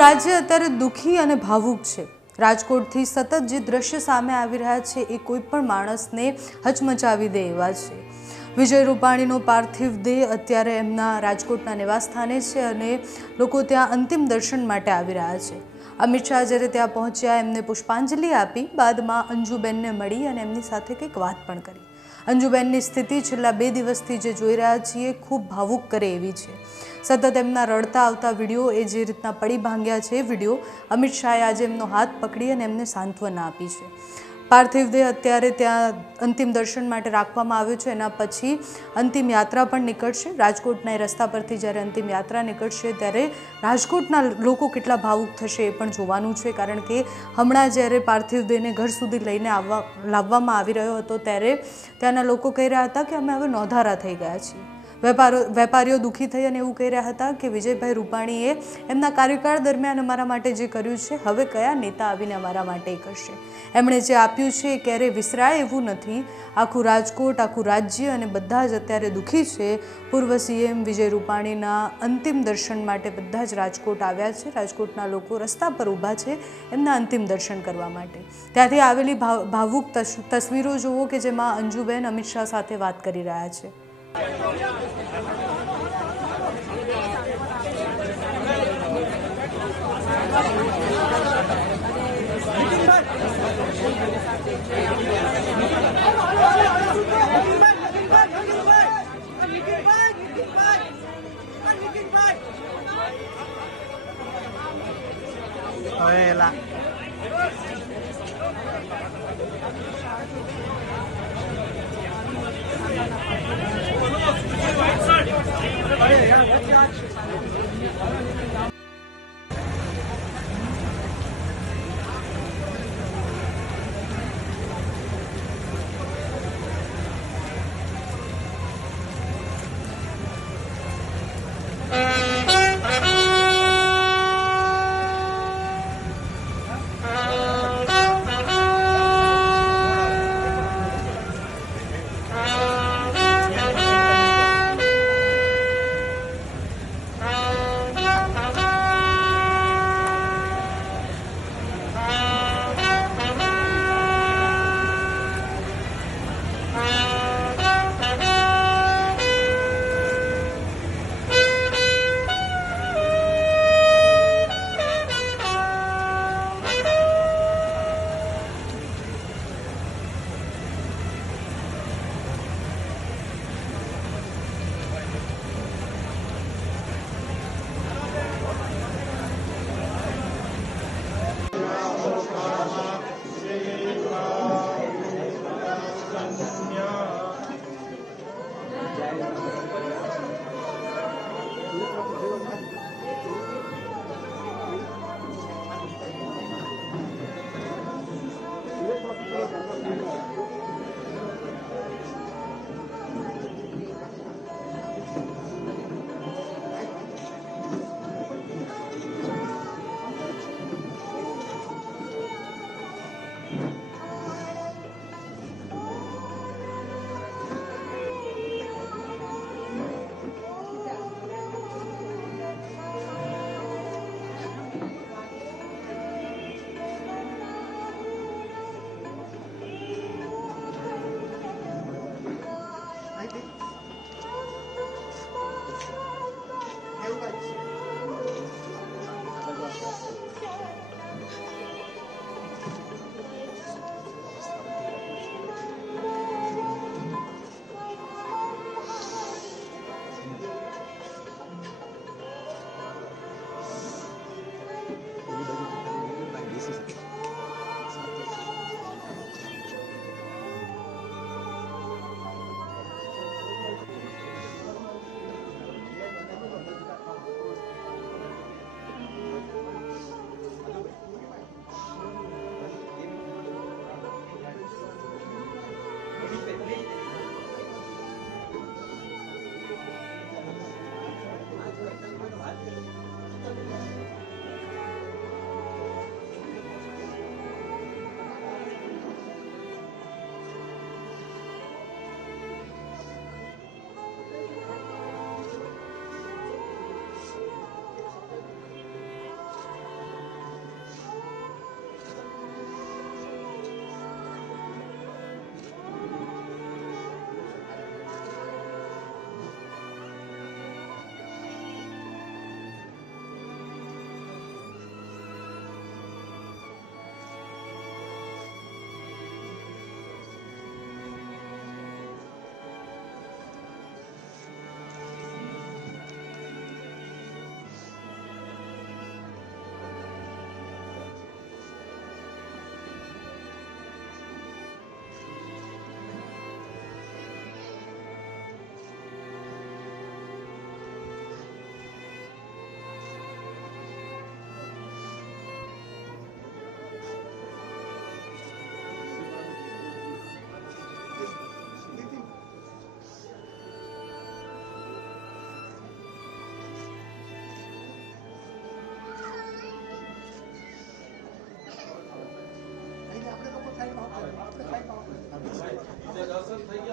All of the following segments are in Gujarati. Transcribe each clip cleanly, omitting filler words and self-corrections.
રાજ્ય અત્યારે દુઃખી અને ભાવુક છે। રાજકોટથી સતત જે દ્રશ્ય સામે આવી રહ્યા છે એ કોઈ પણ માણસને હચમચાવી દે એવા છે। વિજય રૂપાણીનો પાર્થિવ દેહ અત્યારે એમના રાજકોટના નિવાસસ્થાને છે અને લોકો ત્યાં અંતિમ દર્શન માટે આવી રહ્યા છે। અમિત શાહ જ્યારે ત્યાં પહોંચ્યા, એમને પુષ્પાંજલિ આપી, બાદમાં અંજુબેનને મળી અને એમની સાથે કંઈક વાત પણ કરી। અંજુબેનની સ્થિતિ છેલ્લા 2 દિવસથી જે જોઈ રહ્યા છીએ ખૂબ ભાવુક કરે એવી છે। સતત એમના રડતા આવતા વિડીયો, એ જે રીતના પડી ભાંગ્યા છે વિડીયો, અમિત શાહે આજે એમનો હાથ પકડી અને એમને સાંત્વના આપી છે। પાર્થિવ દેહ અત્યારે ત્યાં અંતિમ દર્શન માટે રાખવામાં આવ્યો છે। એના પછી અંતિમ યાત્રા પણ નીકળશે। રાજકોટના રસ્તા પરથી જ્યારે અંતિમ યાત્રા નીકળશે ત્યારે રાજકોટના લોકો કેટલા ભાવુક થશે એ પણ જોવાનું છે, કારણ કે હમણાં જ્યારે પાર્થિવ દેહને ઘર સુધી લઈને લાવવામાં આવી રહ્યો હતો ત્યારે ત્યાંના લોકો કહી રહ્યા હતા કે અમે હવે નોંધારા થઈ ગયા છીએ। વેપારીઓ દુઃખી થઈ અને એવું કહી રહ્યા હતા કે વિજયભાઈ રૂપાણીએ એમના કાર્યકાળ દરમિયાન અમારા માટે જે કર્યું છે, હવે કયા નેતા આવીને અમારા માટે કરશે। એમણે જે આપ્યું છે એ ક્યારેય વિસરાય એવું નથી। આખું રાજકોટ, આખું રાજ્ય અને બધા જ અત્યારે દુઃખી છે। પૂર્વ સીએમ વિજય રૂપાણીના અંતિમ દર્શન માટે બધા જ રાજકોટ આવ્યા છે। રાજકોટના લોકો રસ્તા પર ઊભા છે એમના અંતિમ દર્શન કરવા માટે। ત્યાંથી આવેલી ભાવુક તસવીરો જુઓ કે જેમાં અંજુબેન અમિત શાહ સાથે વાત કરી રહ્યા છે।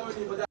હોય તો બધા